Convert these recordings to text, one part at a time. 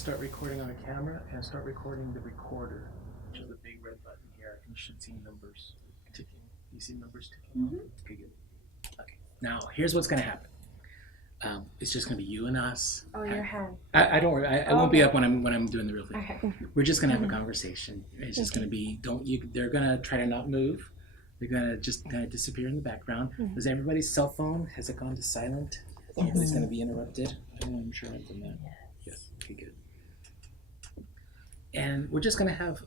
Start recording on a camera and start recording the recorder, which is the big red button here, and you should see numbers ticking. You see numbers ticking? Mm-hmm. Okay, good. Okay, now here's what's going to happen. It's just going to be you and us. Oh, your hand. I don't worry. I won't be up when I'm doing the real thing. Okay. We're just going to have a conversation. It's just going to be they're going to try to not move. They're going to just kind of disappear in the background. Does everybody's cell phone, has it gone to silent? Yes. Nobody's going to be interrupted. I'm sure I've done that. Yes. Okay, good. And we're just going to have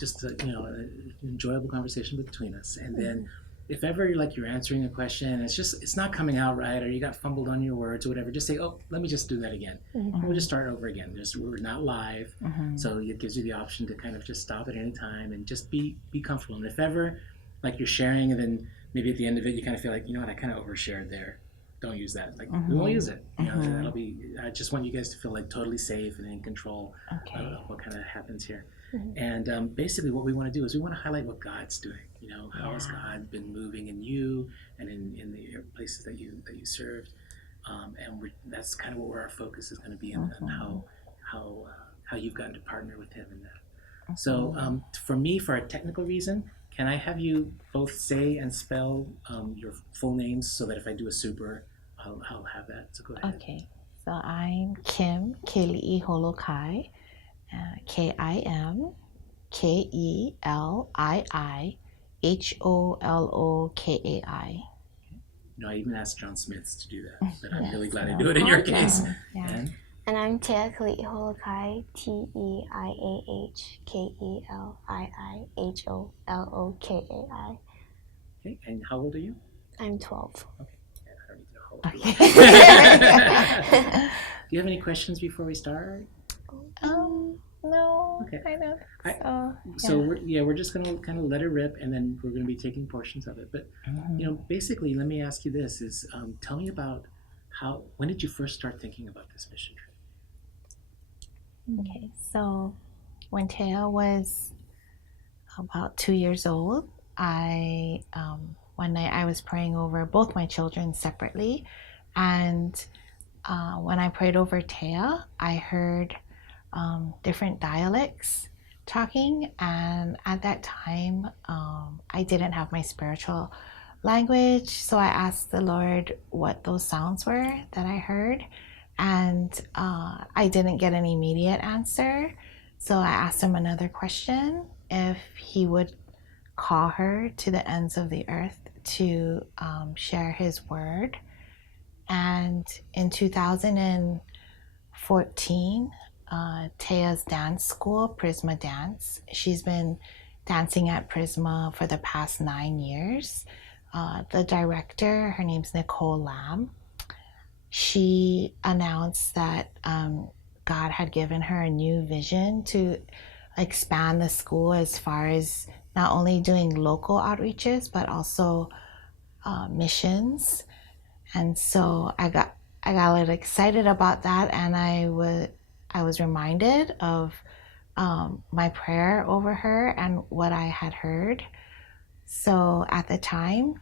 just an enjoyable conversation between us. And then if ever you're answering a question and it's not coming out right, or you got fumbled on your words or whatever, just say, oh, let me just do that again. We'll just start over again. We're not live, so it gives you the option to kind of just stop at any time and just be comfortable. And if ever you're sharing and then maybe at the end of it you kind of feel like, you know what, I kind of overshared there, don't use that. We won't use it. That'll be. I just want you guys to feel totally safe and in control of what kind of happens here. And basically, what we want to do is we want to highlight what God's doing. How has God been moving in you and in the places that you served, and that's kind of where our focus is going to be on how you've gotten to partner with Him in that. So for me, for a technical reason, can I have you both say and spell your full names so that if I do a super, I'll have that. So go ahead. Okay. So I'm Kim Keli'i Holokai, KIMKELIIHOLOKAI. I even asked John Smiths to do that, but I'm really glad I do it in your case. Yeah. And I'm Teiah Holokai, TEIAHKELIIHOLOKAI. Okay, and how old are you? I'm 12. Okay, yeah, I don't need to know how old you are. Do you have any questions before we start? No, Okay. I don't. So we're just gonna kind of let it rip, and then we're gonna be taking portions of it. But basically, let me ask you this: tell me about when did you first start thinking about this mission trip? Okay, so when Teiah was about 2 years old, one night I was praying over both my children separately, and when I prayed over Teiah, I heard different dialects talking, and at that time I didn't have my spiritual language, so I asked the Lord what those sounds were that I heard, and I didn't get an immediate answer, so I asked him another question, if he would call her to the ends of the earth to share his word. And in 2014, Teiah's dance school, Prisma Dance, she's been dancing at Prisma for the past 9 years. The director, her name's Nicole Lamb, she announced that God had given her a new vision to expand the school as far as not only doing local outreaches but also missions. And so I got a little excited about that, and I was reminded of my prayer over her and what I had heard. So at the time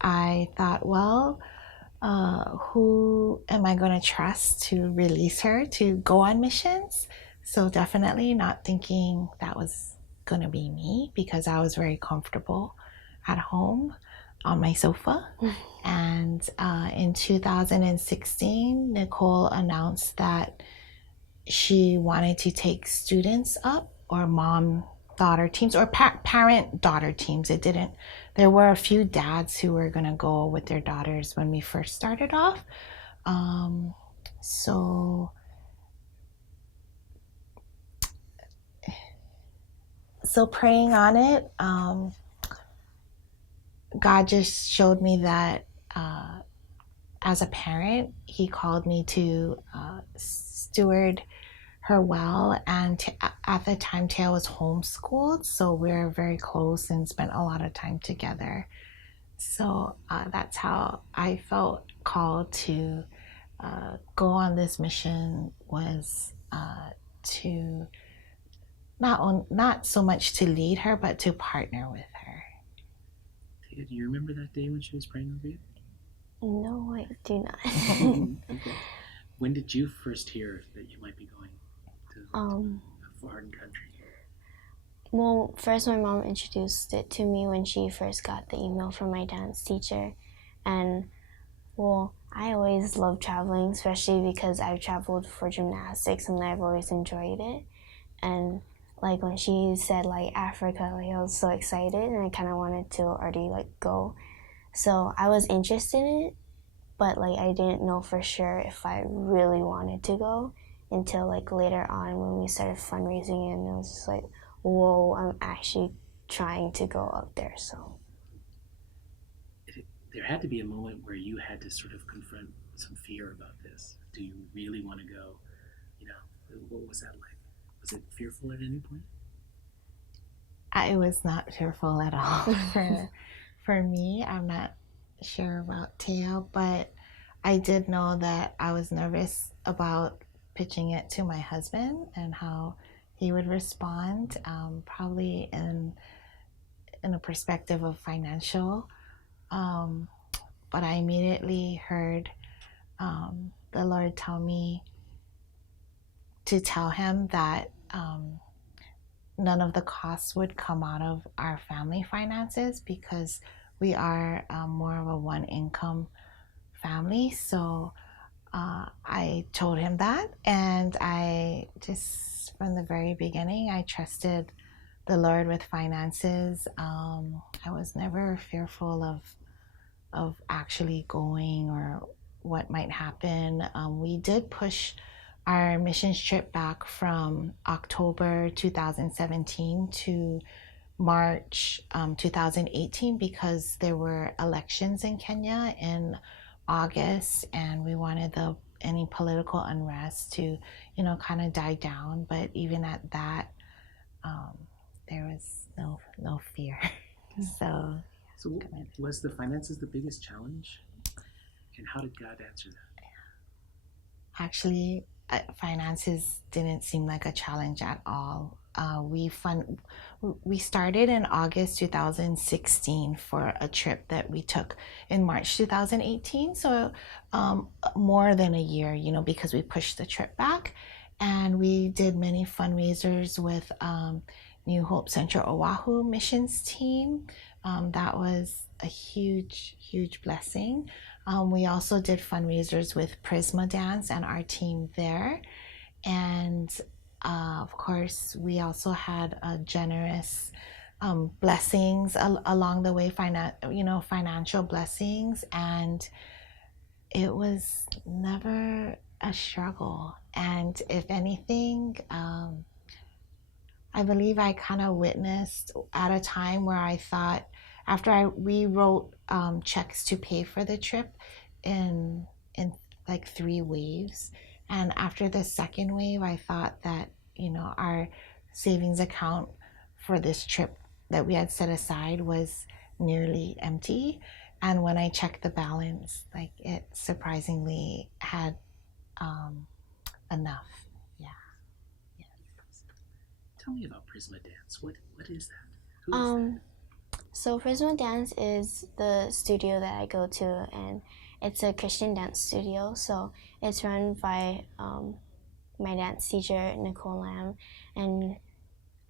I thought, well, who am I going to trust to release her to go on missions? So definitely not thinking that was going to be me, because I was very comfortable at home on my sofa. And in 2016, Nicole announced that she wanted to take students up, or mom-daughter teams, or parent-daughter teams. There were a few dads who were going to go with their daughters when we first started off. So praying on it, God just showed me that as a parent, He called me to steward her well. And at the time, Teiah was homeschooled, so we were very close and spent a lot of time together. So that's how I felt called to go on this mission, was to not so much to lead her, but to partner with her. Do you remember that day when she was praying over you? No, I do not. Okay. When did you first hear that you might be going? A foreign country. Well, first my mom introduced it to me when she first got the email from my dance teacher. And, well, I always love traveling, especially because I've traveled for gymnastics and I've always enjoyed it. And, like, when she said, like, Africa, like, I was so excited and I kind of wanted to already, like, go. So I was interested in it, but, like, I didn't know for sure if I really wanted to go until, like, later on when we started fundraising, and it was just like, whoa, I'm actually trying to go up there. So There had to be a moment where you had to sort of confront some fear about this. Do you really want to go? You know, what was that like? Was it fearful at any point? I was not fearful at all for me. I'm not sure about Teo, but I did know that I was nervous about pitching it to my husband and how he would respond, probably in a perspective of financial. Um, but I immediately heard the Lord tell me to tell him that none of the costs would come out of our family finances because we are more of a one income family. So I told him that, and I just, from the very beginning, I trusted the Lord with finances. I was never fearful of actually going or what might happen. We did push our missions trip back from October 2017 to March 2018 because there were elections in Kenya in August, and we wanted any political unrest to, kind of die down. But even at that, um, there was no fear. So Was the finances the biggest challenge? And how did God answer that? actually, finances didn't seem like a challenge at all. We started in August 2016 for a trip that we took in March 2018. So more than a year, because we pushed the trip back, and we did many fundraisers with New Hope Central Oahu missions team. That was a huge blessing. We also did fundraisers with Prisma Dance and our team there. And of course, we also had generous blessings along the way, financial blessings. And it was never a struggle. And if anything, I believe I kind of witnessed at a time where I thought, after we wrote checks to pay for the trip in like 3 waves, and after the second wave, I thought that our savings account for this trip that we had set aside was nearly empty, and when I checked the balance, like, it surprisingly had enough. Yeah. Tell me about Prisma Dance. What is that? Who is that? So Prisma Dance is the studio that I go to, and it's a Christian dance studio. So it's run by my dance teacher, Nicole Lamb, and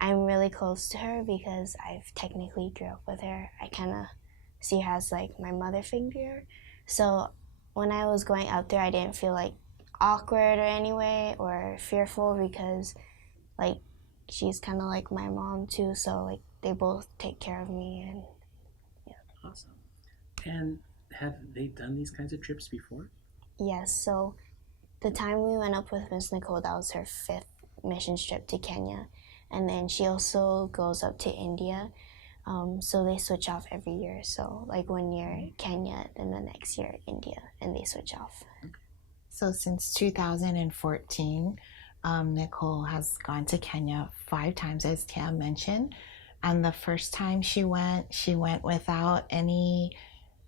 I'm really close to her because I've technically grew up with her. I kind of see her as like my mother figure. So when I was going out there, I didn't feel like awkward or anyway or fearful because like she's kind of like my mom too. So like they both take care of me, and Awesome. And have they done these kinds of trips before? yes. So the time we went up with Miss Nicole, that was her 5th mission trip to Kenya, and then she also goes up to India. So they switch off every year. So like 1 year Kenya, then the next year India, and they switch off. So since 2014, Nicole has gone to Kenya 5 times, as Teiah mentioned. And the first time she went without any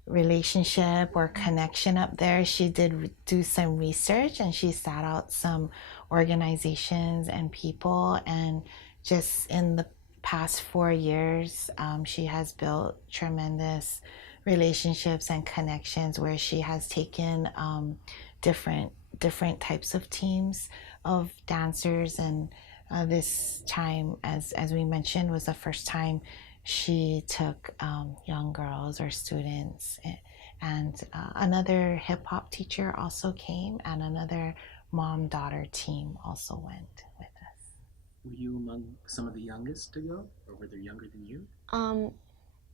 relationship or connection up there. She did do some research, and she sought out some organizations and people. And just in the past 4 years, she has built tremendous relationships and connections where she has taken different types of teams of dancers, and this time, as we mentioned, was the first time she took young girls or students, and another hip hop teacher also came, and another mom-daughter team also went with us. Were you among some of the youngest to go, or were they younger than you?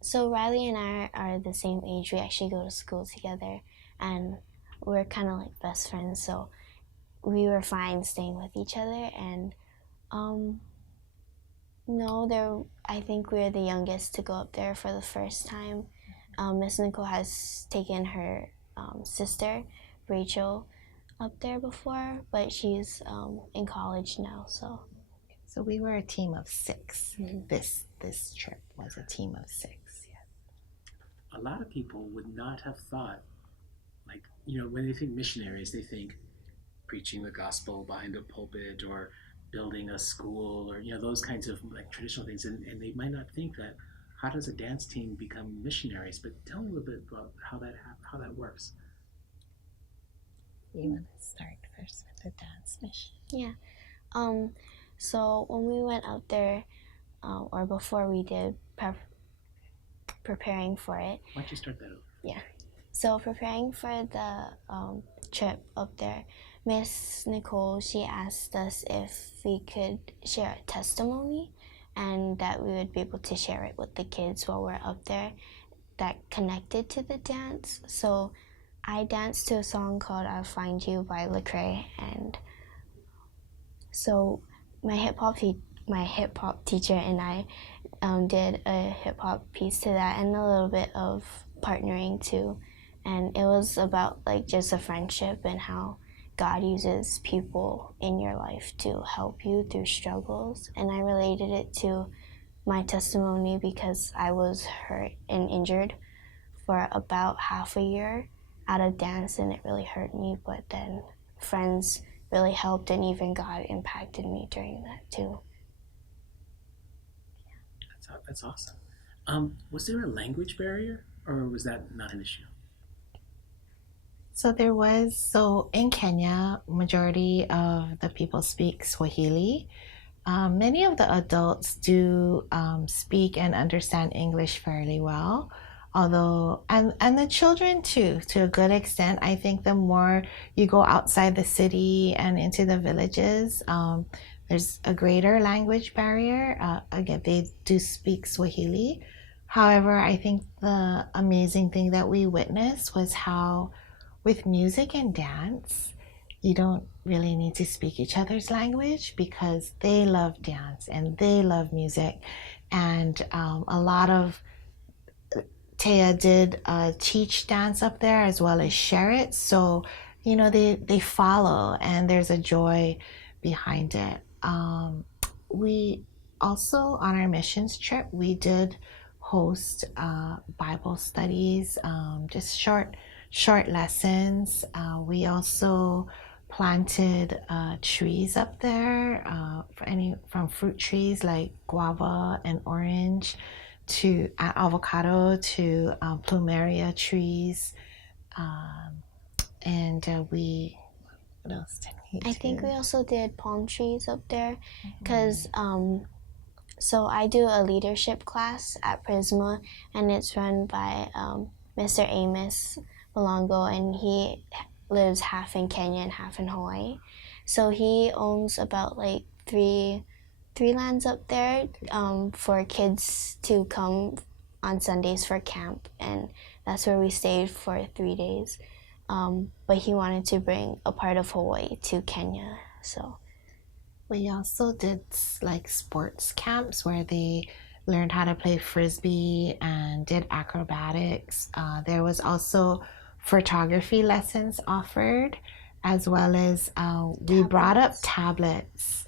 So Riley and I are the same age. We actually go to school together, and we're kind of like best friends. So we were fine staying with each other. And no, I think we're the youngest to go up there for the first time. Miss Nicole has taken her sister, Rachel, up there before, but she's in college now. So we were a team of 6. Mhm. This trip was a team of 6. Yes. A lot of people would not have thought, like, when they think missionaries, they think preaching the gospel behind a pulpit or building a school, or those kinds of like traditional things, and they might not think that, how does a dance team become missionaries? But tell me a little bit about how that works. You want to start first with the dance mission? Yeah. So when we went out there, or before we did, preparing for it. Why don't you start that over? Yeah. So preparing for the trip up there, Miss Nicole, she asked us if we could share a testimony, and that we would be able to share it with the kids while we're up there that connected to the dance. So I danced to a song called I'll Find You by Lecrae, and so my hip hop teacher and I did a hip hop piece to that, and a little bit of partnering too. And it was about like just a friendship and how God uses people in your life to help you through struggles. And I related it to my testimony because I was hurt and injured for about half a year out of dance, and it really hurt me. But then friends really helped, and even God impacted me during that too. That's awesome. Was there a language barrier, or was that not an issue? So in Kenya, majority of the people speak Swahili. Many of the adults do speak and understand English fairly well, although and the children too, to a good extent. I think the more you go outside the city and into the villages, there's a greater language barrier. Again, they do speak Swahili. However, I think the amazing thing that we witnessed was how, with music and dance, you don't really need to speak each other's language because they love dance and they love music. And a lot of Teiah did teach dance up there as well as share it. So, they follow, and there's a joy behind it. We also, on our missions trip, we did host Bible studies, just short lessons. We also planted trees up there, from fruit trees like guava and orange to avocado to plumeria trees, and what else did we do? I think we also did palm trees up there because so I do a leadership class at Prisma, and it's run by Mr. Amos Malongo, and he lives half in Kenya and half in Hawaii. So he owns about like three lands up there for kids to come on Sundays for camp, and that's where we stayed for 3 days. But he wanted to bring a part of Hawaii to Kenya, so. We also did like sports camps where they learned how to play frisbee and did acrobatics. There was also photography lessons offered, as well as we brought up tablets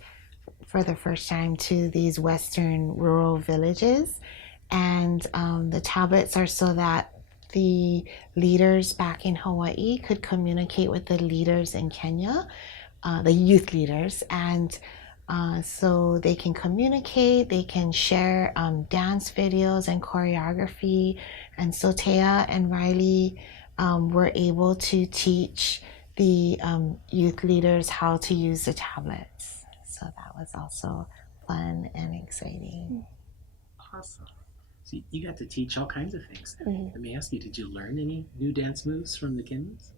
for the first time to these Western rural villages. And the tablets are so that the leaders back in Hawaii could communicate with the leaders in Kenya, the youth leaders, and so they can communicate, they can share dance videos and choreography. And so Teiah and Riley were able to teach the youth leaders how to use the tablets. So that was also fun and exciting. Awesome. So you got to teach all kinds of things. Mhm. Let me ask you, did you learn any new dance moves from the Kenyans?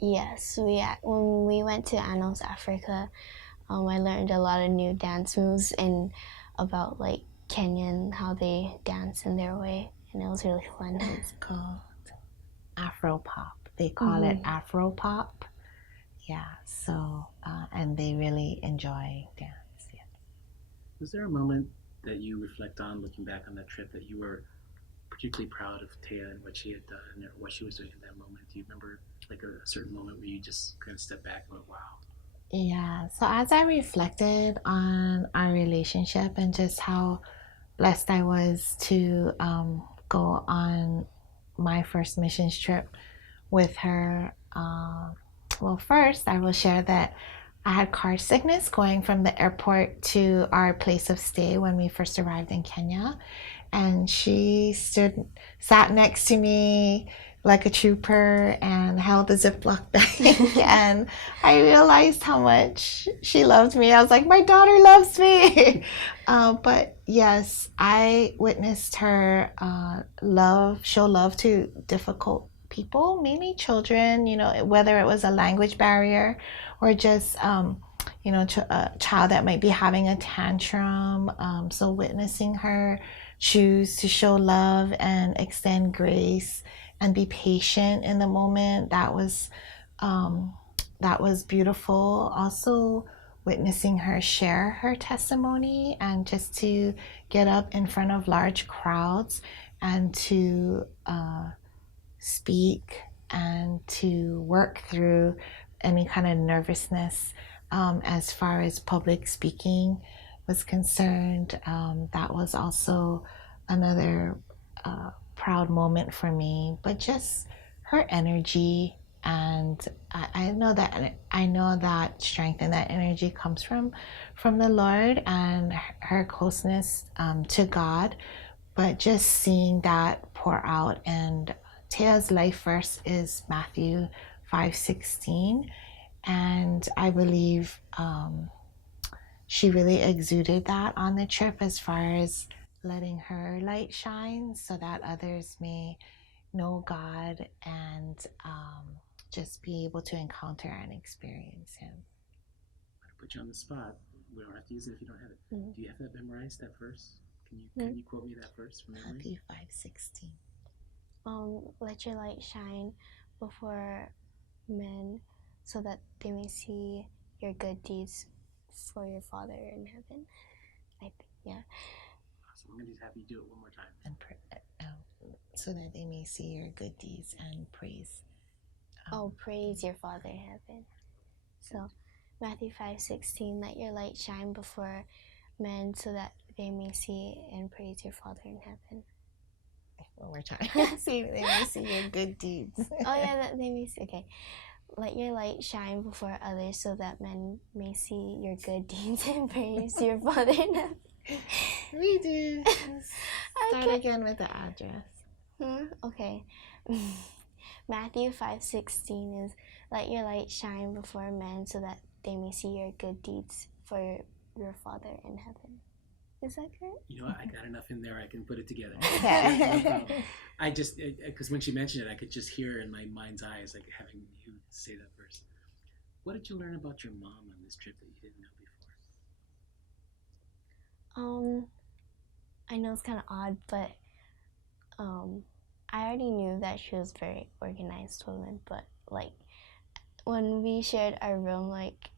Yes, when we went to Anos, Africa, I learned a lot of new dance moves and about like Kenyan, how they dance in their way, and it was really fun. It's called Afro pop. They call it Afro pop. Yeah, so, and they really enjoy dance. Yeah. Was there a moment that you reflect on, looking back on that trip, that you were particularly proud of Teiah and what she had done or what she was doing in that moment? Do you remember like a certain moment where you just kind of stepped back and went, wow? Yeah, so as I reflected on our relationship and just how blessed I was to go on my first missions trip with her, well, first I will share that I had car sickness going from the airport to our place of stay when we first arrived in Kenya. And she sat next to me like a trooper and held a Ziploc bag. And I realized how much she loved me. I was like, my daughter loves me. But yes, I witnessed her show love to difficult people, mainly children, whether it was a language barrier or just, a child that might be having a tantrum. So witnessing her choose to show love and extend grace and be patient in the moment, that was beautiful. Also witnessing her share her testimony and just to get up in front of large crowds and to speak and to work through any kind of nervousness as far as public speaking was concerned. That was also another proud moment for me. But just her energy, and I know that strength and that energy comes from the Lord and her closeness to God. But just seeing that pour out, and Teiah's life verse is Matthew 5:16, and I believe she really exuded that on the trip as far as letting her light shine so that others may know God and just be able to encounter and experience Him. I'm going to put you on the spot. We don't have to use it if you don't have it. Do you have that memorized, that verse? Can you quote me that verse from memory? Matthew 5:16. Let your light shine before men so that they may see your good deeds for your Father in heaven. I think, yeah. Awesome. I'm going to have you do it one more time. And so that they may see your good deeds and praise. Praise your Father in heaven. So, Matthew 5:16, let your light shine before men so that they may see and praise your Father in heaven. One more time. They may see your good deeds. Oh yeah, that they may see. Okay. Let your light shine before others so that men may see your good deeds and praise your Father in heaven. We do. Start again with the address. Okay. Matthew 5:16 is, let your light shine before men so that they may see your good deeds for your Father in heaven. Is that correct? You know what? I got enough in there. I can put it together. Okay. I just, because when she mentioned it, I could just hear in my mind's eyes, like having you say that verse. What did you learn about your mom on this trip that you didn't know before? I know it's kind of odd, but I already knew that she was a very organized woman, but like when we shared our room, like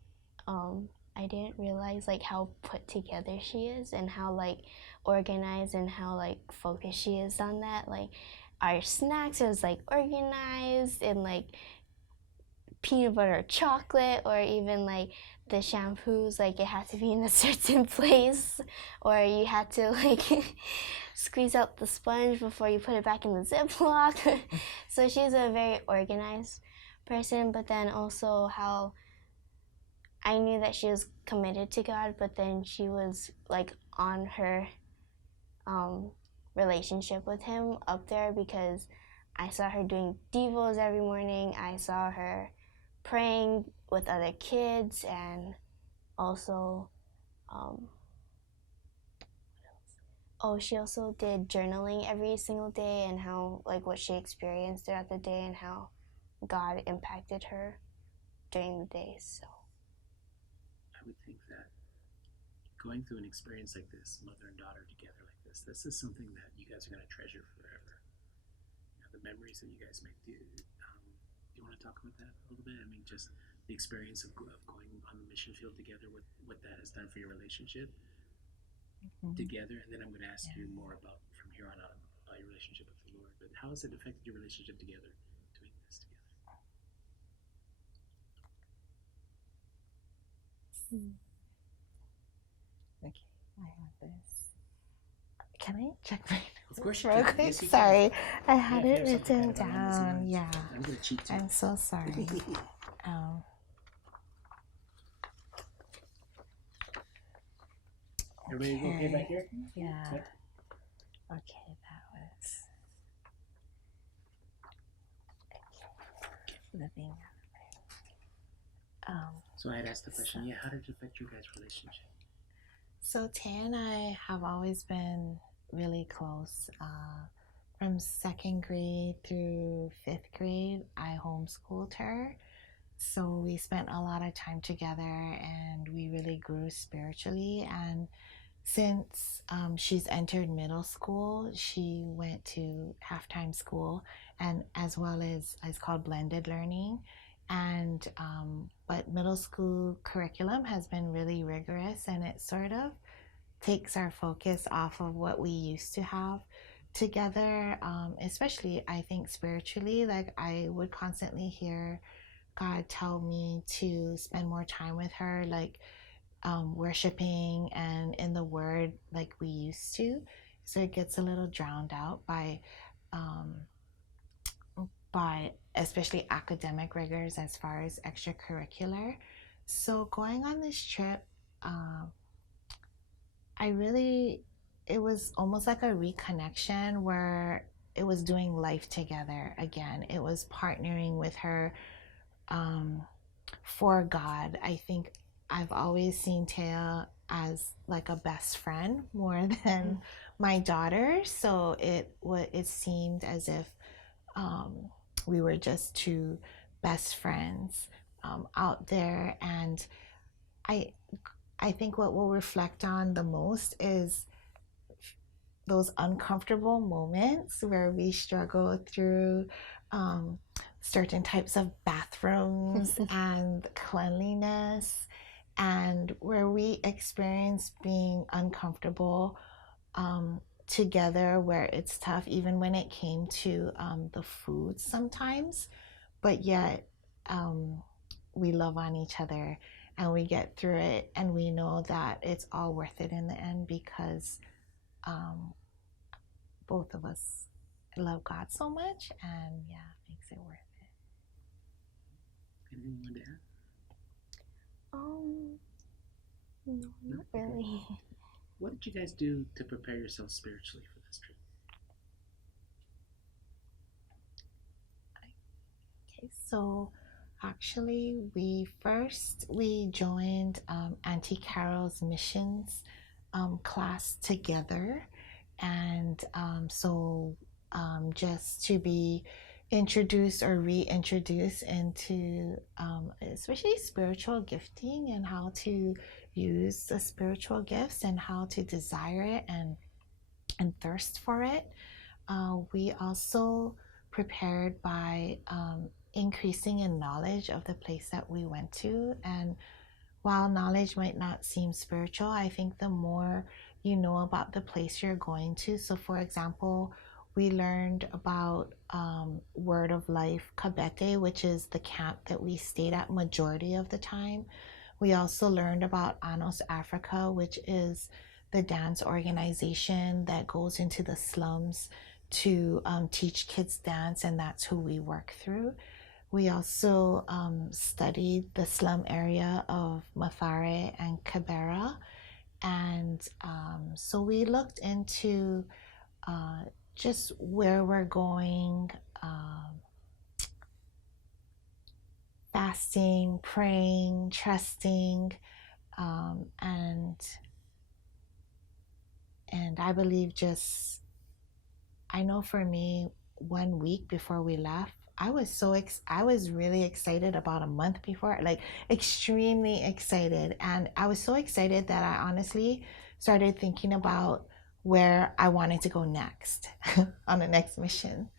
I didn't realize like how put together she is and how like organized and how like focused she is on that. Like our snacks was like organized and like peanut butter chocolate, or even like the shampoos, like it had to be in a certain place, or you had to like squeeze out the sponge before you put it back in the Ziploc. So she's a very organized person, but then also how I knew that she was committed to God, but then she was like on her relationship with Him up there, because I saw her doing devos every morning. I saw her praying with other kids, and also she also did journaling every single day, and how, like, what she experienced throughout the day and how God impacted her during the day. So I would think that going through an experience like this, mother and daughter together like this is something that you guys are going to treasure forever. You know, the memories that you guys make. Do you want to talk about that a little bit? I mean, just the experience of going on the mission field together, what that has done for your relationship together, and then I'm going to ask you more about from here on out about your relationship with the Lord. But how has it affected your relationship together, doing this together? Okay, I have this. Can I check my notes Of course you real can. quick? Yes, you Sorry, can. I had Yeah, it if you have something written kind of along those down. lines, Yeah, I'm going to cheat too. I'm so sorry. Everybody okay back here? Yeah. Okay. Okay, that was living. So I had asked the question, yeah, how did it affect your guys' relationship? So Teiah and I have always been really close. From second grade through fifth grade, I homeschooled her. So we spent a lot of time together and we really grew spiritually. And since she's entered middle school, she went to halftime school, and as well as it's called blended learning. And but middle school curriculum has been really rigorous, and it sort of takes our focus off of what we used to have together, especially I think spiritually. Like, I would constantly hear God tell me to spend more time with her, like worshiping and in the Word like we used to. So it gets a little drowned out um, by especially academic rigors as far as extracurricular. So going on this trip, it was almost like a reconnection where it was doing life together again. It was partnering with her for God. I think I've always seen Teiah as like a best friend more than my daughter. So it seemed as if we were just two best friends out there. And I I think what we'll reflect on the most is those uncomfortable moments where we struggle through certain types of bathrooms and cleanliness, and where we experience being uncomfortable together, where it's tough, even when it came to the food sometimes, but yet we love on each other and we get through it, and we know that it's all worth it in the end because both of us love God so much, and yeah, it makes it worth it. Anything you wanted to add? No, not really. What did you guys do to prepare yourselves spiritually for this trip? Okay, so actually, we joined Auntie Carol's missions class together, and just to be introduced or reintroduced into especially spiritual gifting and how to use the spiritual gifts and how to desire it and thirst for it. We also prepared by increasing in knowledge of the place that we went to. And while knowledge might not seem spiritual, I think the more you know about the place you're going to. So, for example, we learned about Word of Life Kabete, which is the camp that we stayed at majority of the time. We also learned about Anos Africa, which is the dance organization that goes into the slums to teach kids dance, and that's who we work through. We also studied the slum area of Mathare and Kibera. And so we looked into just where we're going fasting, praying, trusting, and I believe just, I know for me, 1 week before we left, I was really excited about a month before, like extremely excited. And I was so excited that I honestly started thinking about where I wanted to go next on the next mission.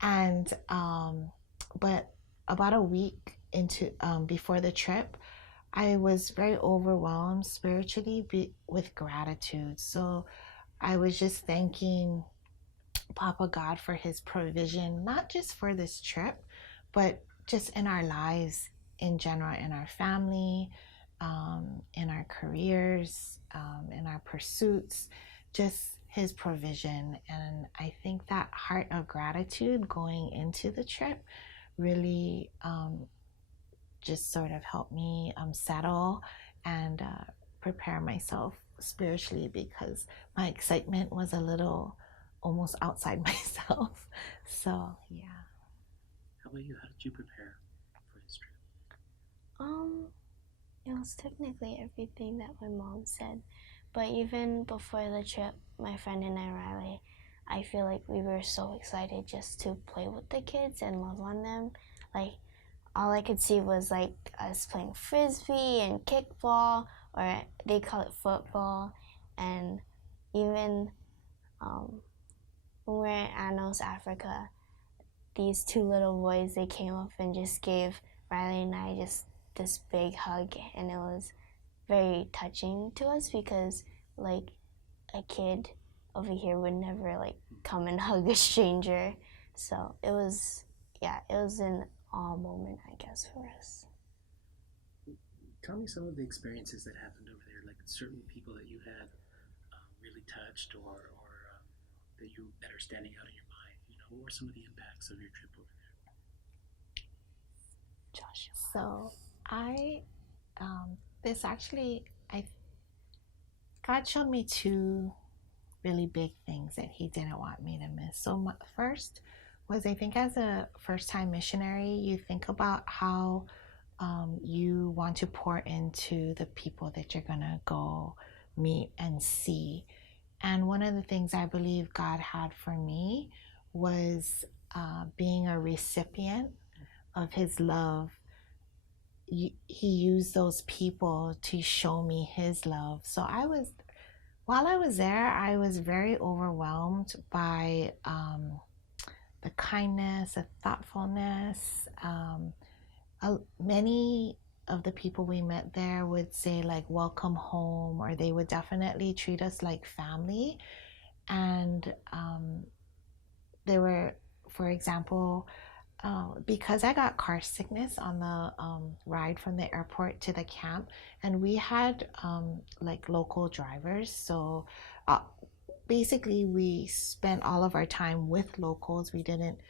And but about a week into before the trip, I was very overwhelmed spiritually with gratitude. So I was just thanking Papa God for his provision, not just for this trip, but just in our lives in general, in our family, in our careers, in our pursuits, just his provision. And I think that heart of gratitude going into the trip really just sort of helped me settle and prepare myself spiritually, because my excitement was a little almost outside myself. So yeah. How about you? How did you prepare for this trip? It was technically everything that my mom said, but even before the trip, my friend and I, Riley, I feel like we were so excited just to play with the kids and love on them. Like, all I could see was like us playing frisbee and kickball, or they call it football, and even when we were in Anos, Africa, these two little boys, they came up and just gave Riley and I just this big hug, and it was very touching to us, because like a kid over here would never like come and hug a stranger. So it was, yeah, it was an awe moment, I guess, for us. Tell me some of the experiences that happened over there, like certain people that you had really touched, or that are standing out in your mind. What were some of the impacts of your trip over there? Joshua. So I this actually, I God showed me two really big things that he didn't want me to miss. So first was, I think as a first time missionary, you think about how you want to pour into the people that you're gonna go meet and see. And one of the things I believe God had for me was being a recipient of his love. He used those people to show me his love. So while I was there, I was very overwhelmed by the kindness, the thoughtfulness. Many of the people we met there would say like welcome home, or they would definitely treat us like family. And there were, for example, because I got car sickness on the ride from the airport to the camp, and we had like local drivers. So basically, we spent all of our time with locals. We didn't,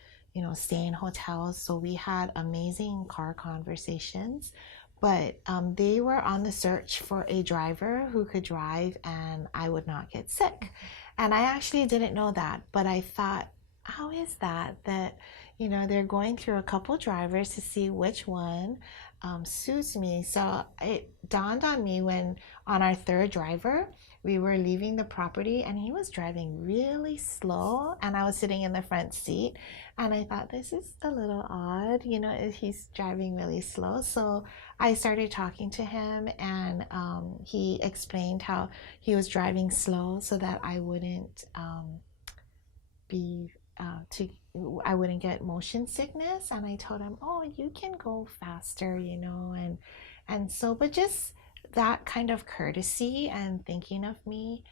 stay in hotels. So we had amazing car conversations. But they were on the search for a driver who could drive and I would not get sick. And I actually didn't know that, but I thought, how is that they're going through a couple drivers to see which one suits me. So it dawned on me when, on our third driver, we were leaving the property and he was driving really slow and I was sitting in the front seat, and I thought, this is a little odd, if he's driving really slow. So I started talking to him, and he explained how he was driving slow so that I wouldn't be I wouldn't get motion sickness. And I told him, oh, you can go faster, and so, but just that kind of courtesy and thinking of me,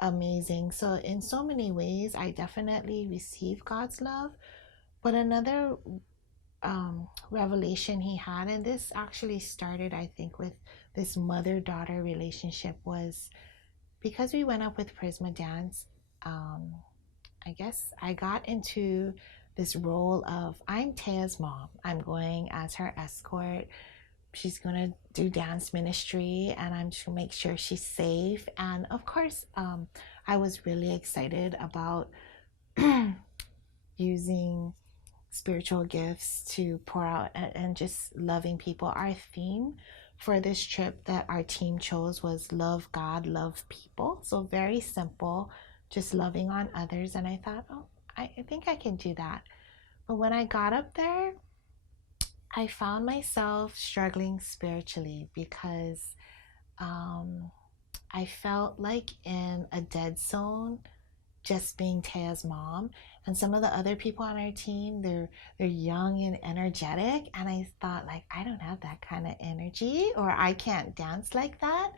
amazing. So in so many ways, I definitely receive God's love. But another revelation he had, and this actually started, I think, with this mother-daughter relationship, was because we went up with Prisma Dance. I guess I got into this role of, I'm Teiah's mom. I'm going as her escort. She's going to do dance ministry, and I'm just going to make sure she's safe. And of course, I was really excited about using spiritual gifts to pour out, and just loving people. Our theme for this trip that our team chose was love God, love people. So very simple, just loving on others. And I thought, oh, I think I can do that. But when I got up there, I found myself struggling spiritually because I felt like in a dead zone just being Teiah's mom. And some of the other people on our team, they're young and energetic, and I thought, like, I don't have that kind of energy, or I can't dance like that.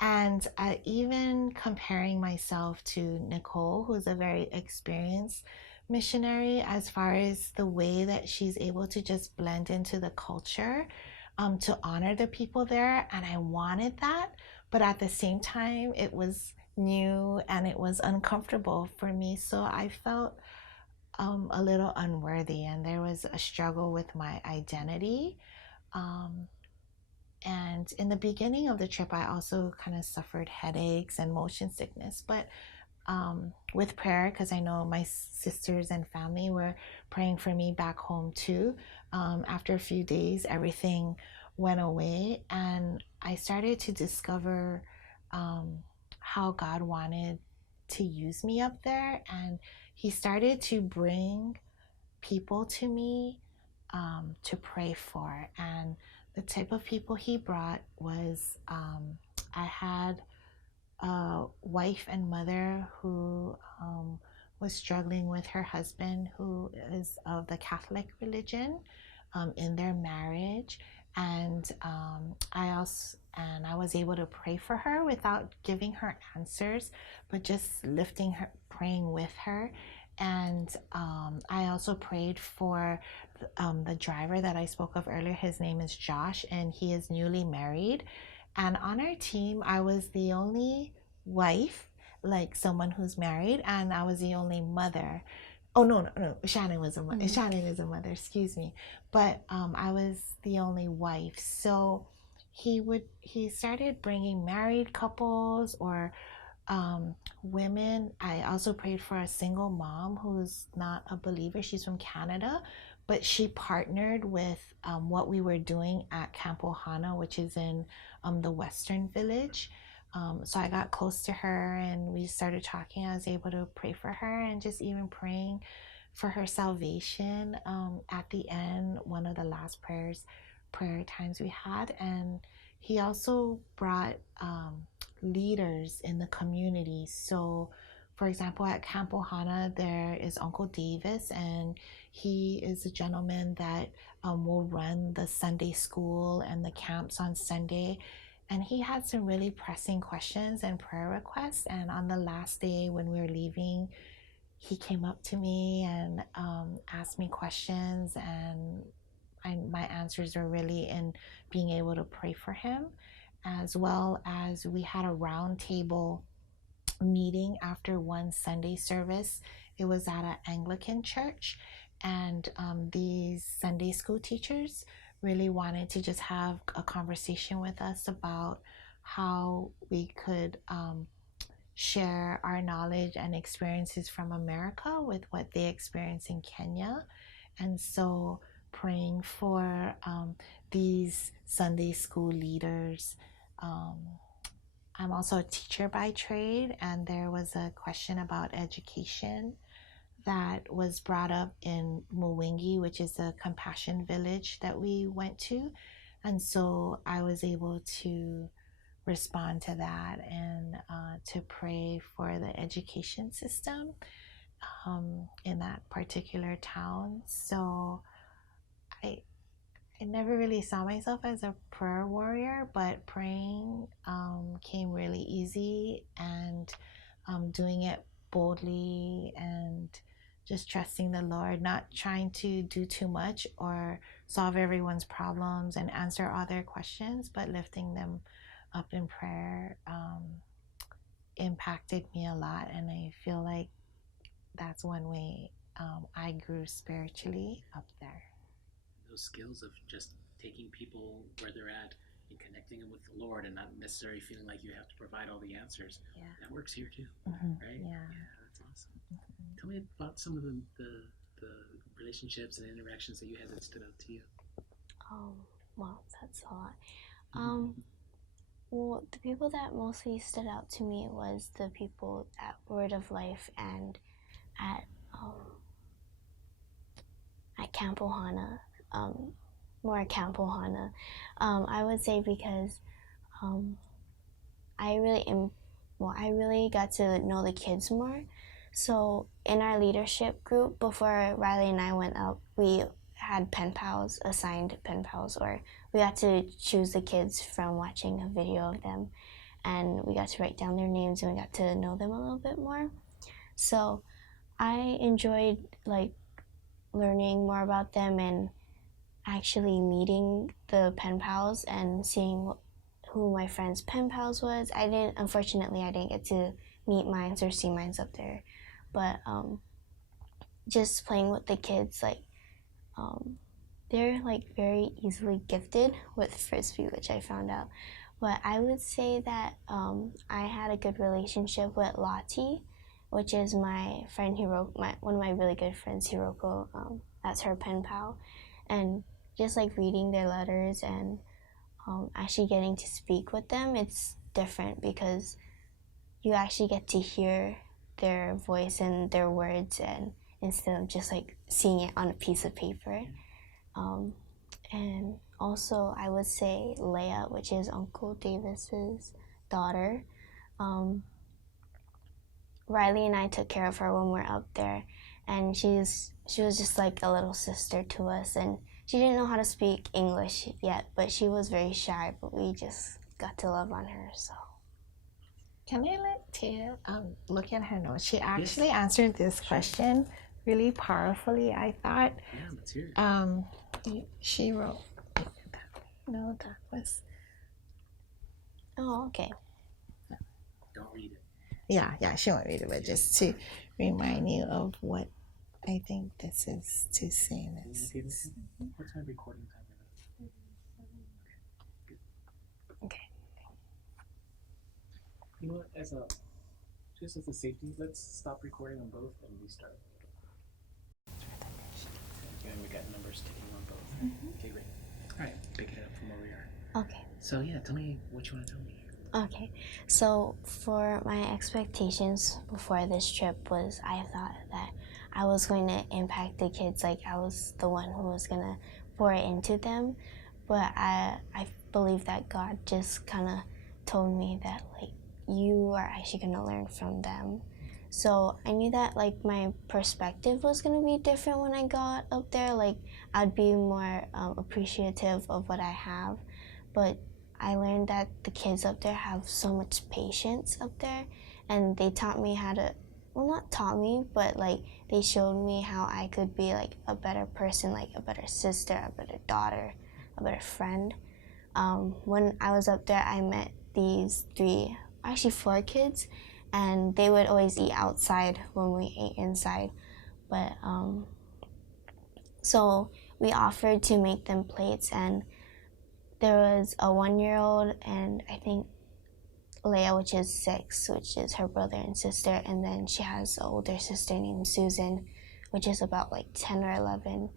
And even comparing myself to Nicole, who's a very experienced missionary, as far as the way that she's able to just blend into the culture, to honor the people there. And I wanted that, but at the same time, it was new and it was uncomfortable for me. So I felt a little unworthy, and there was a struggle with my identity. Um, and in the beginning of the trip, I also kind of suffered headaches and motion sickness. But with prayer, because I know my sisters and family were praying for me back home too, after a few days, everything went away. And I started to discover how God wanted to use me up there. And He started to bring people to me to pray for. And the type of people He brought was, I had a wife and mother who was struggling with her husband, who is of the Catholic religion, in their marriage. And I was able to pray for her without giving her answers, but just lifting her, praying with her. And I also prayed for the driver that I spoke of earlier. His name is Josh, and he is newly married. And on our team, I was the only wife, like someone who's married, and I was the only mother. Oh no! Shannon was a mother. Mm-hmm. Shannon is a mother. Excuse me. But I was the only wife. So he started bringing married couples or women. I also prayed for a single mom who's not a believer. She's from Canada, but she partnered with what we were doing at Camp Ohana, which is in the Western Village. So I got close to her and we started talking. I was able to pray for her and just even praying for her salvation at the end, one of the last prayer times we had. And he also brought leaders in the community. So, for example, at Camp Ohana, there is Uncle Davis, and he is a gentleman that will run the Sunday school and the camps on Sunday. And he had some really pressing questions and prayer requests. And on the last day when we were leaving, he came up to me and asked me questions, and my answers were really in being able to pray for him, as well as we had a round table meeting after one Sunday service. It was at an Anglican church, and these Sunday school teachers really wanted to just have a conversation with us about how we could share our knowledge and experiences from America with what they experience in Kenya. And so praying for these Sunday school leaders. I'm also a teacher by trade, and there was a question about education that was brought up in Mwingi, which is a compassion village that we went to. And so I was able to respond to that and to pray for the education system in that particular town. So I never really saw myself as a prayer warrior, but praying came really easy, and doing it boldly and just trusting the Lord, not trying to do too much or solve everyone's problems and answer all their questions, but lifting them up in prayer impacted me a lot. And I feel like that's one way I grew spiritually up there. Those skills of just taking people where they're at and connecting them with the Lord, and not necessarily feeling like you have to provide all the answers. Yeah. That works here too, Mm-hmm. right? Yeah. Yeah, that's awesome. Mm-hmm. Tell me about some of the relationships and interactions that you had that stood out to you? Well, that's a lot. Well, the people that mostly stood out to me was the people at Word of Life and at Camp Ohana, more at Camp Ohana. I would say because I really got to know the kids more. So in our leadership group, before Riley and I went up, we had pen pals, assigned pen pals, or we got to choose the kids from watching a video of them, and we got to write down their names and we got to know them a little bit more. So I enjoyed like learning more about them and actually meeting the pen pals and seeing who my friends' pen pals was. Unfortunately, I didn't get to meet mines or see mines up there, but just playing with the kids, like they're like very easily gifted with frisbee, which I found out. But I would say that I had a good relationship with Lottie, which is my friend one of my really good friends, Hiroko. That's her pen pal, and just like reading their letters and actually getting to speak with them, it's different because you actually get to hear their voice and their words, and instead of just like seeing it on a piece of paper. And also, I would say Leia, which is Uncle Davis's daughter. Riley and I took care of her when we were up there, and she was just like a little sister to us, and she didn't know how to speak English yet, but she was very shy, but we just got to love on her, so. Can I let Teiah look at her notes? She actually answered this question really powerfully, I thought. Yeah, let's hear it. She wrote, no, that was. Oh, okay. Don't read it. Yeah, she won't read it, but just to remind you of what I think this is to say this. What's my recording time? Okay. You know what? Just as a safety, let's stop recording on both and restart. And we got numbers ticking on both. Okay, great. All right, pick it up from where we are. Okay. So yeah, tell me what you want to tell me. Okay, so for my expectations before this trip was I thought that I was going to impact the kids, like I was the one who was going to pour it into them, but I believe that God just kind of told me that like you are actually going to learn from them. So I knew that like my perspective was going to be different when I got up there, like I'd be more appreciative of what I have, but I learned that the kids up there have so much patience up there, and they taught me how to, well, not taught me, but like they showed me how I could be like a better person, like a better sister, a better daughter, a better friend. When I was up there, I met these four kids, and they would always eat outside when we ate inside. But so we offered to make them plates, and there was a 1-year-old and I think Leia, which is 6, which is her brother and sister, and then she has an older sister named Susan, which is about like 10 or 11.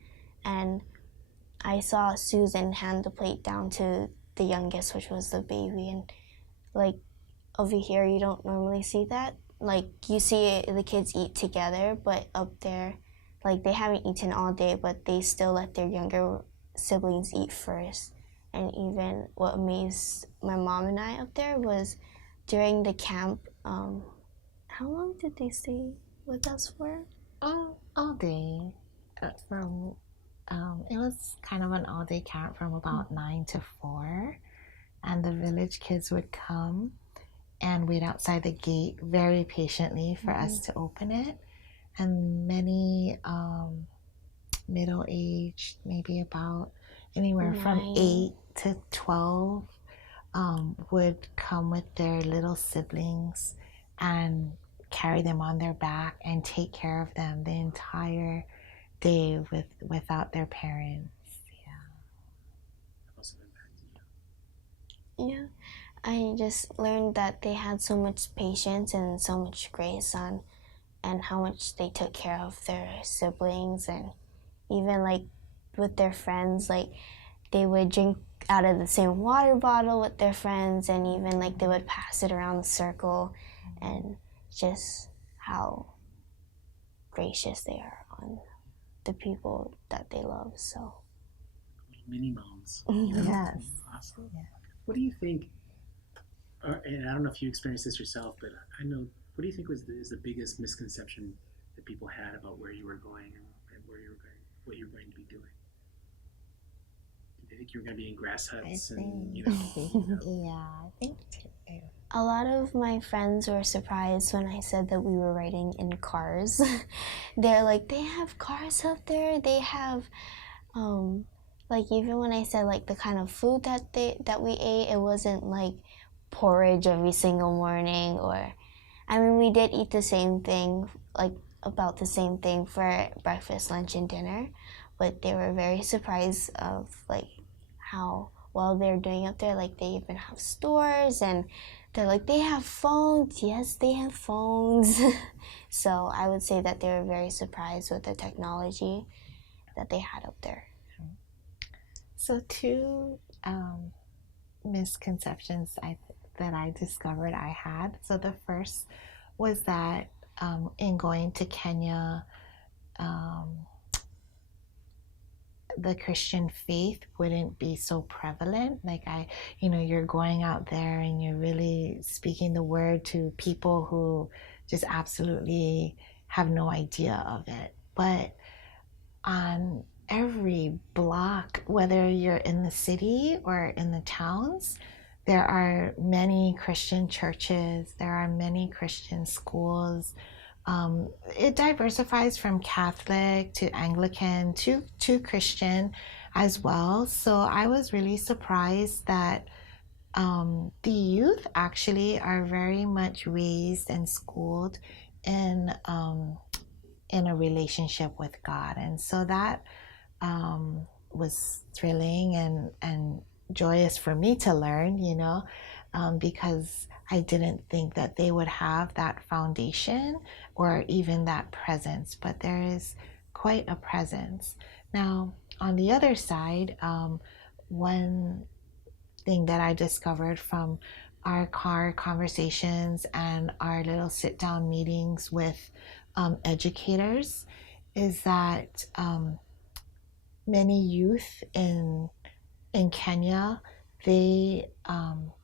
And I saw Susan hand the plate down to the youngest, which was the baby, and like over here you don't normally see that. Like you see the kids eat together, but up there, like they haven't eaten all day, but they still let their younger siblings eat first. And even what amazed my mom and I up there was during the camp, how long did they stay with us for? All day. It was kind of an all-day camp from about 9 to 4, and the village kids would come and wait outside the gate very patiently for us to open it. And many middle-aged, maybe about anywhere from 8 to 12, would come with their little siblings and carry them on their back and take care of them the entire day without their parents. Yeah, I just learned that they had so much patience and so much grace and how much they took care of their siblings, and even like with their friends, like they would drink out of the same water bottle with their friends, and even like they would pass it around the circle, and just how gracious they are on the people that they love. So Mini moms. Yes. Awesome. Yeah. What do you think? And I don't know if you experienced this yourself, but I know. What do you think is the biggest misconception that people had about where you were going and where you were going, what you were going to be doing? Did they think you were going to be in grass huts and Yeah, I think a lot of my friends were surprised when I said that we were riding in cars. They're like, they have cars up there. They have, like even when I said like the kind of food that we ate, it wasn't like porridge every single morning, or, I mean, we did eat the same thing, like about the same thing for breakfast, lunch, and dinner, but they were very surprised of like how well they're doing up there. Like they even have stores, and they're like, they have phones. Yes, they have phones. So I would say that they were very surprised with the technology that they had up there. so. Two misconceptions that I discovered I had. So the first was that in going to Kenya, the Christian faith wouldn't be so prevalent. Like you're going out there and you're really speaking the word to people who just absolutely have no idea of it. But on every block, whether you're in the city or in the towns, there are many Christian churches, there are many Christian schools. It diversifies from Catholic to Anglican to Christian as well. So I was really surprised that the youth actually are very much raised and schooled in a relationship with God, and so that was thrilling and joyous for me to learn, because I didn't think that they would have that foundation or even that presence, but there is quite a presence. Now, on the other side, one thing that I discovered from our car conversations and our little sit down meetings with educators is that many youth in Kenya, they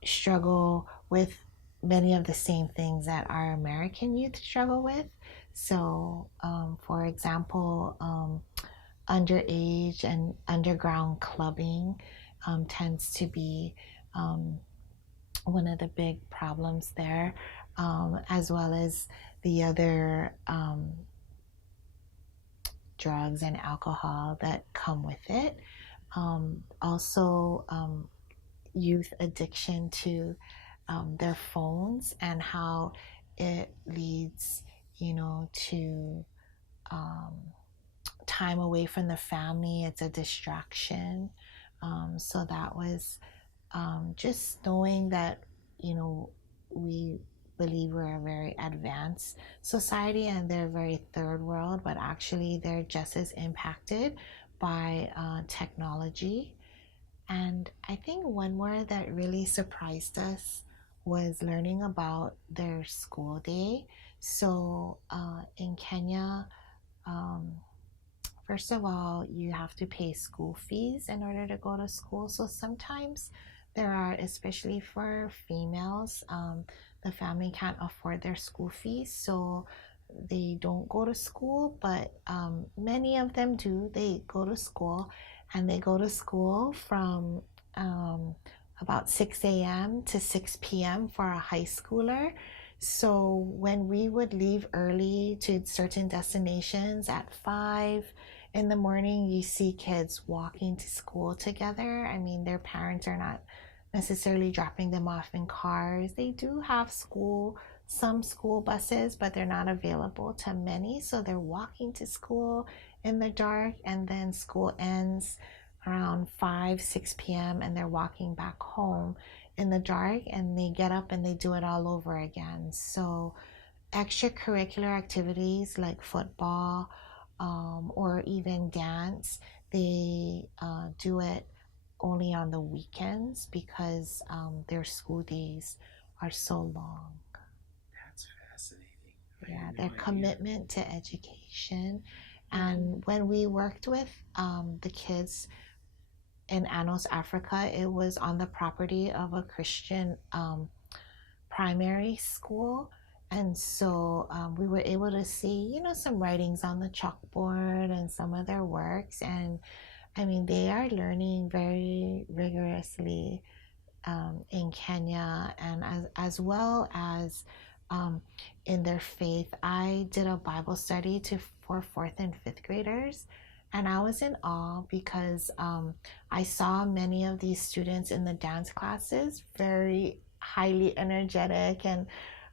struggle with many of the same things that our American youth struggle with. So, for example, underage and underground clubbing tends to be one of the big problems there, as well as the other drugs and alcohol that come with it. Also, youth addiction to their phones and how it leads, to time away from the family. It's a distraction. So that was just knowing that, we believe we're a very advanced society and they're very third world, but actually they're just as impacted by technology. And I think one more that really surprised us was learning about their school day. So in Kenya, um, first of all, you have to pay school fees in order to go to school. So sometimes there are, especially for females, the family can't afford their school fees. So they don't go to school, but many of them do. They go to school, and they go to school from about 6 a.m. to 6 p.m. for a high schooler. So when we would leave early to certain destinations at 5 in the morning, you see kids walking to school together. I mean, their parents are not necessarily dropping them off in cars. They do have some school buses, but they're not available to many. So they're walking to school in the dark, and then school ends around 5, 6 p.m. and they're walking back home in the dark, and they get up and they do it all over again. So extracurricular activities like football or even dance, they do it only on the weekends because their school days are so long. That's fascinating. I Yeah, had no their idea. commitment to education. And when we worked with the kids in Anos, Africa, it was on the property of a Christian primary school. And so we were able to see, you know, some writings on the chalkboard and some of their works. And I mean, they are learning very rigorously in Kenya, and as well as in their faith. I did a Bible study for fourth and fifth graders, and I was in awe because I saw many of these students in the dance classes very highly energetic and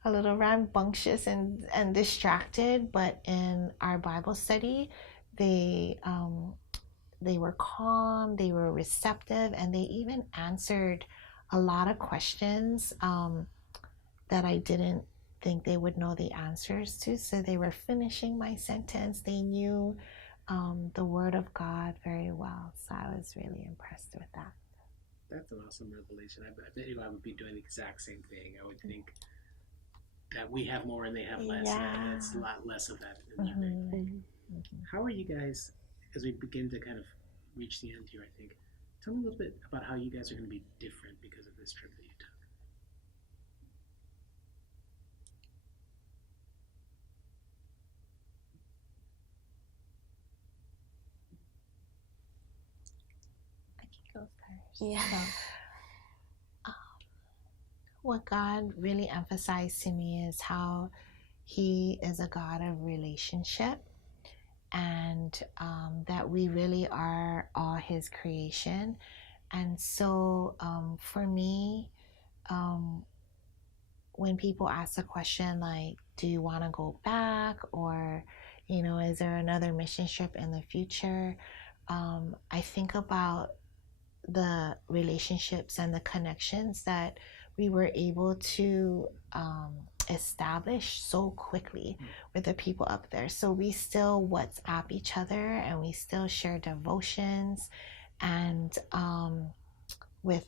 a little rambunctious and distracted, but in our Bible study, they they were calm, they were receptive, and they even answered a lot of questions that I didn't think they would know the answers to. So they were finishing my sentence. They knew the Word of God very well. So I was really impressed with that. That's an awesome revelation. I bet you I would be doing the exact same thing. I would think that we have more and they have less, Yeah. and it's a lot less of that. How are you guys, as we begin to kind of reach the end here, I think, tell me a little bit about how you guys are going to be different because of this trip that you took. I can go first. Yeah. So, what God really emphasized to me is how He is a God of relationship, and that we really are all His creation. And so for me, um, when people ask a question like, do you want to go back? Or, you know, is there another mission trip in the future? I think about the relationships and the connections that we were able to establish so quickly with the people up there. So we still WhatsApp each other and we still share devotions and with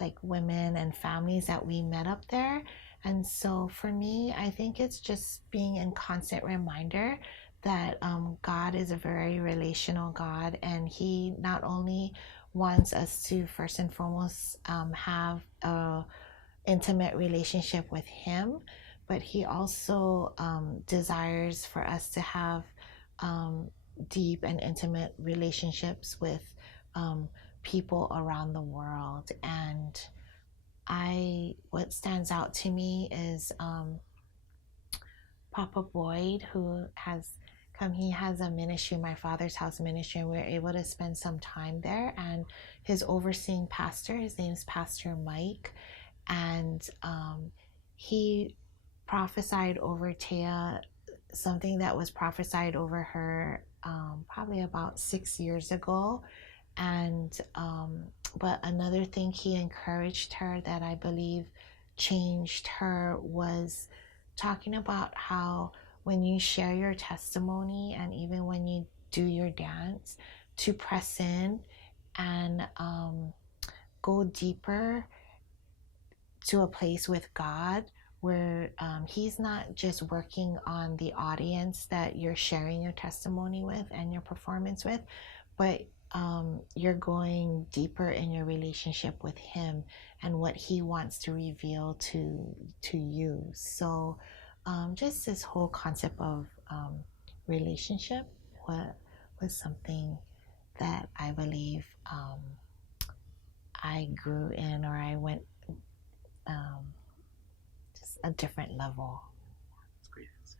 like women and families that we met up there. And so for me, I think it's just being in constant reminder that God is a very relational God, and He not only wants us to first and foremost have a intimate relationship with Him, but He also desires for us to have deep and intimate relationships with people around the world. And what stands out to me is Papa Boyd, who has come. He has a ministry, My Father's House Ministry, and we were able to spend some time there. And his overseeing pastor, his name is Pastor Mike, and he prophesied over Teiah something that was prophesied over her probably about 6 years ago. And but another thing he encouraged her that I believe changed her was talking about how when you share your testimony and even when you do your dance, to press in and go deeper to a place with God where He's not just working on the audience that you're sharing your testimony with and your performance with, but you're going deeper in your relationship with Him and what He wants to reveal to you. So just this whole concept of relationship was something that I believe I grew in, or I went just a different level. That's a great answer.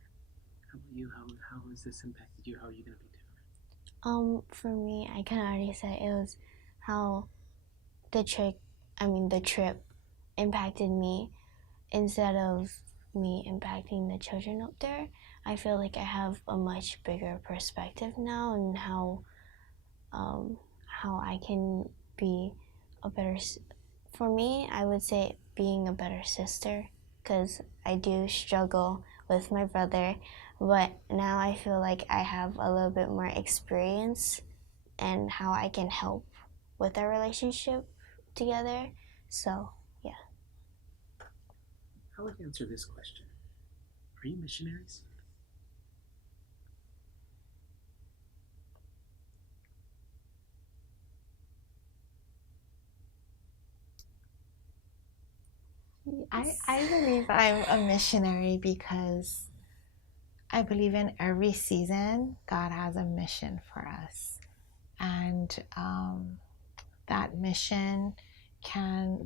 How about you? How has this impacted you? How are you going to be different? For me, I kind of already said it was how the trip impacted me instead of me impacting the children up there. I feel like I have a much bigger perspective now, and how I can be a better. For me, I would say being a better sister because I do struggle with my brother, but now I feel like I have a little bit more experience and how I can help with our relationship together. So, yeah. How would you answer this question? Are you missionaries? I believe I'm a missionary because I believe in every season God has a mission for us, and that mission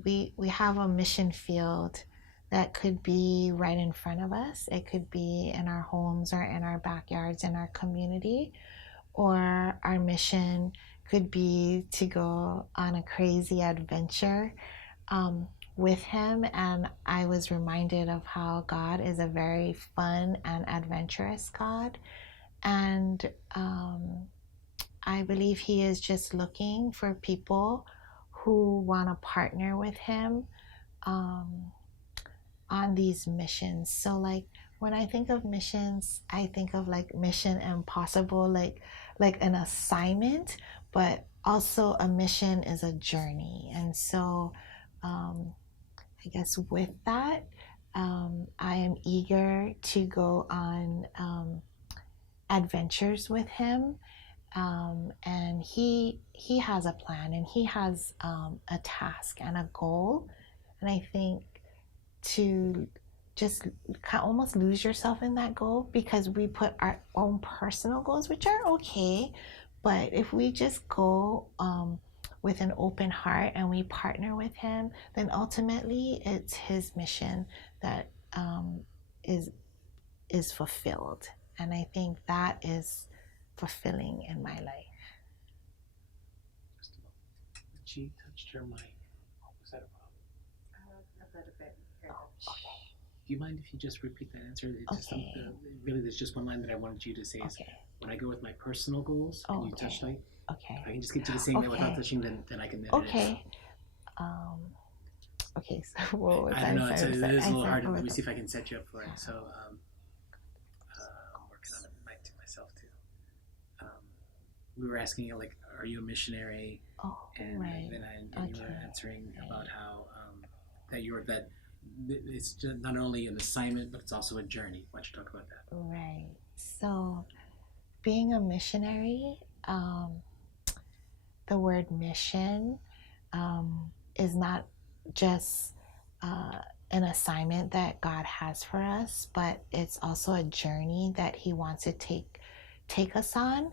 we have a mission field that could be right in front of us. It could be in our homes or in our backyards in our community, or our mission could be to go on a crazy adventure with him. And I was reminded of how God is a very fun and adventurous God. And I believe he is just looking for people who want to partner with him um, on these missions. So, like, when I think of missions, I think of like Mission Impossible, like an assignment, but also a mission is a journey. And so, I guess with that, I am eager to go on adventures with him, and he has a plan, and he has a task and a goal, and I think to just almost lose yourself in that goal, because we put our own personal goals, which are okay, but if we just go with an open heart and we partner with him, then ultimately it's his mission that is fulfilled, and I think that is fulfilling in my life. Just a moment. She touched her mic. Was that a problem? I've got a bit. Okay. Do you mind if you just repeat that answer? It's just Okay. really, there's just one line that I wanted you to say is, Okay. when I go with my personal goals, and you Okay. touched like, Okay. if I can just get you to saying that without Okay. touching, then I can edit Okay. Okay, so what was it. I don't know, it's a little hard. Let me with see if I can set you up for it. So, I'm working on it mic to myself too. We were asking you, like, are you a missionary? Oh, And right. then you were Okay. answering about how that it's just not only an assignment, but it's also a journey. Why don't you talk about that? Right. So, being a missionary, the word mission is not just an assignment that God has for us, but it's also a journey that He wants to take us on.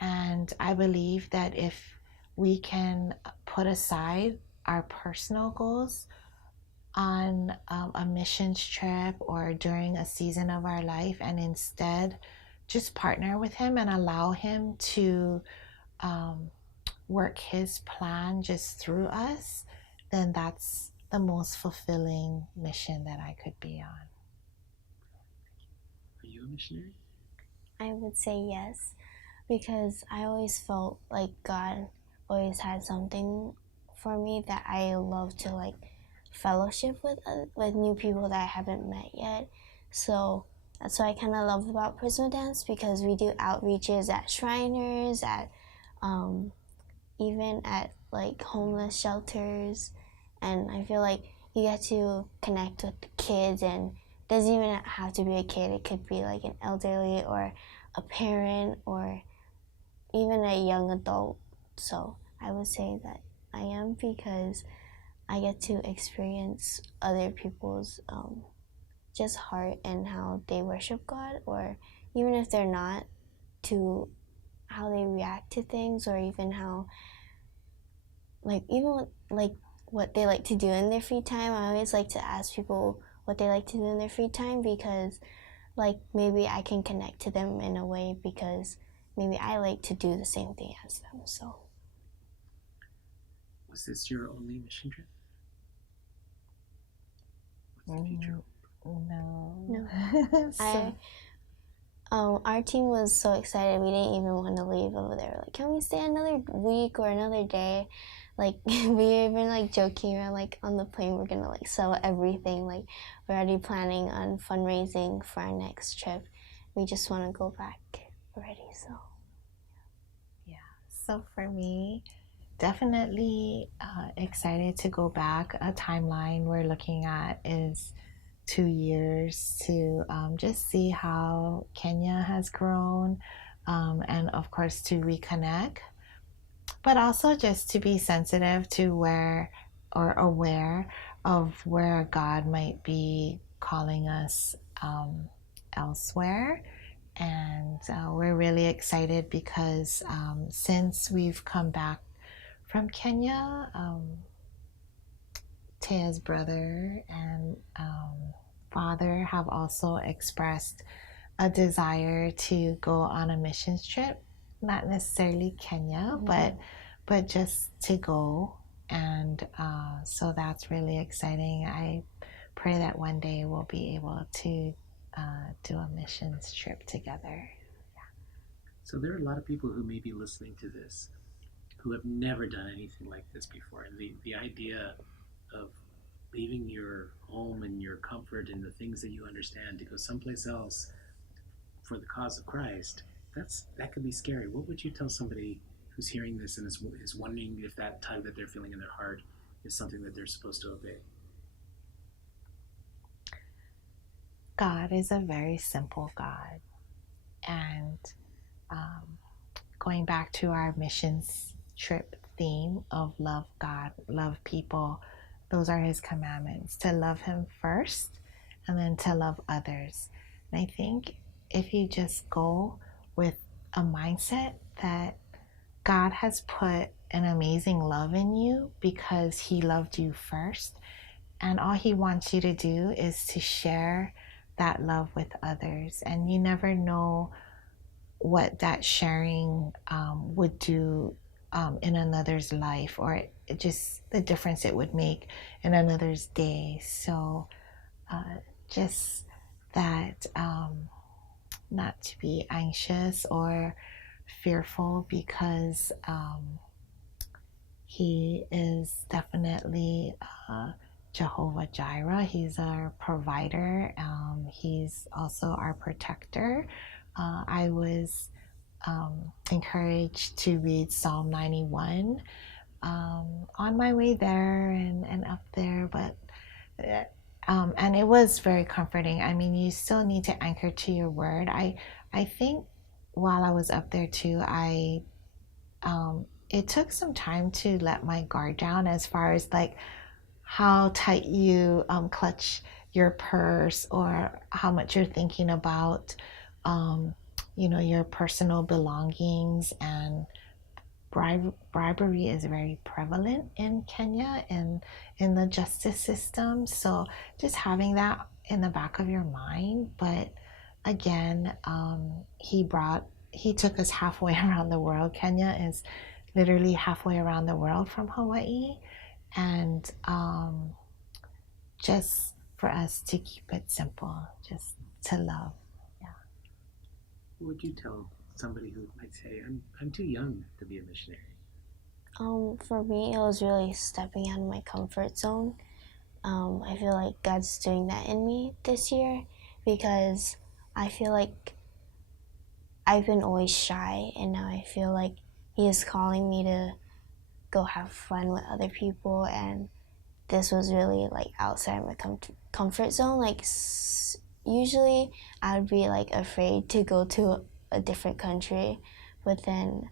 And I believe that if we can put aside our personal goals on a missions trip or during a season of our life, and instead just partner with him and allow him to work his plan just through us, then that's the most fulfilling mission that I could be on. Are you a missionary? I would say yes, because I always felt like God always had something for me that I love to like fellowship with new people that I haven't met yet. So that's what I kind of love about Prisma Dance, because we do outreaches at Shriners, at even at like homeless shelters, and I feel like you get to connect with the kids, and it doesn't even have to be a kid. It could be like an elderly or a parent or even a young adult. So I would say that I am, because I get to experience other people's just heart and how they worship God, or even if they're not, to how they react to things, or even how what they like to do in their free time. I always like to ask people what they like to do in their free time, because like maybe I can connect to them in a way, because maybe I like to do the same thing as them. So Was this your only mission trip? What's the future? No. I our team was so excited we didn't even want to leave over there. Like, can we stay another week or another day? like we even like joking around, like on the plane we're gonna like sell everything. Like we're already planning on fundraising for our next trip. We just want to go back already. So So for me, definitely excited to go back. A timeline we're looking at is 2 years to just see how Kenya has grown, and of course to reconnect, but also just to be sensitive to where or aware of where God might be calling us elsewhere. And we're really excited because since we've come back from Kenya, Teiah's brother and father have also expressed a desire to go on a missions trip, not necessarily Kenya, but just to go. And so that's really exciting. I pray that one day we'll be able to do a missions trip together. So there are a lot of people who may be listening to this who have never done anything like this before. And the idea of leaving your home and your comfort and the things that you understand to go someplace else for the cause of Christ, that could be scary. What would you tell somebody who's hearing this and is wondering if that tug that they're feeling in their heart is something that they're supposed to obey? God is a very simple God. And going back to our missions trip theme of love God, love people, those are his commandments, to love him first and then to love others. And I think if you just go with a mindset that God has put an amazing love in you because he loved you first, and all he wants you to do is to share that love with others. And you never know what that sharing would do in another's life, or just the difference it would make in another's day. So just that not to be anxious or fearful, because he is definitely Jehovah Jireh. He's our provider. He's also our protector. I was encouraged to read Psalm 91 on my way there and up there, but and it was very comforting. I mean, you still need to anchor to your word. I think while I was up there too, it took some time to let my guard down as far as like how tight you clutch your purse, or how much you're thinking about your personal belongings. And bribery is very prevalent in Kenya and in the justice system. So just having that in the back of your mind. But again, he took us halfway around the world. Kenya is literally halfway around the world from Hawaii. And just for us to keep it simple, just to love. What would you tell somebody who might say, I'm too young to be a missionary? For me, it was really stepping out of my comfort zone. I feel like God's doing that in me this year, because I feel like I've been always shy, and now I feel like he is calling me to go have fun with other people. And this was really like outside my comfort zone. Like usually I would be like afraid to go to a different country, but then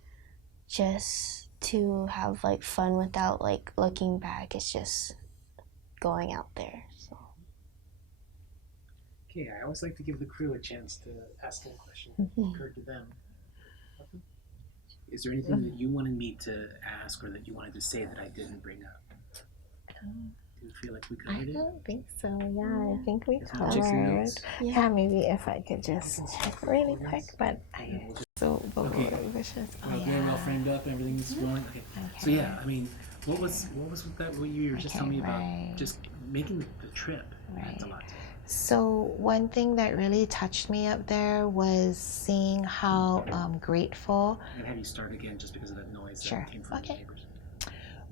just to have like fun without like looking back, it's just going out there. So Okay, I always like to give the crew a chance to ask a question occurred to them. Is there anything that you wanted me to ask or that you wanted to say that I didn't bring up? Do you feel like we covered I it? don't think so. Yeah, I think we Guess we'll take some covered. notes. Yeah, maybe if I could just check really quick, but Okay. Well, very well framed up. Everything's going. Okay. So yeah, I mean, what was with that? What you were just telling me about? Just making the trip. That's a lot. So one thing that really touched me up there was seeing how grateful. I'm gonna have you start again just because of that noise that came from the neighbors.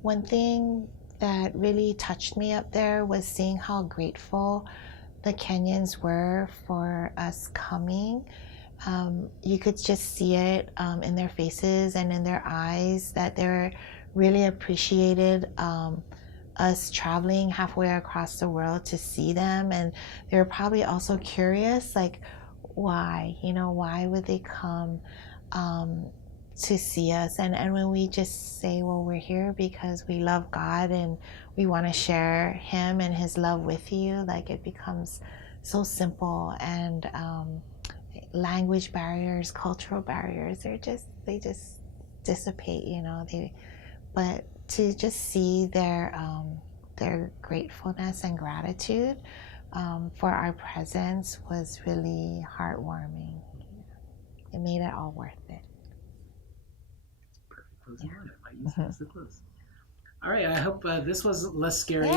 one thing that really touched me up there was seeing how grateful the Kenyans were for us coming. You could just see it in their faces and in their eyes that they're really appreciated us traveling halfway across the world to see them, and they were probably also curious, like, why, why would they come to see us? And when we just say, well, we're here because we love God and we want to share Him and His love with you, like, it becomes so simple. And language barriers, cultural barriers, they just dissipate, but to just see their gratefulness and gratitude for our presence was really heartwarming. It made it all worth it. Perfect closing line. I might use this to close. All right, I hope this was less scary.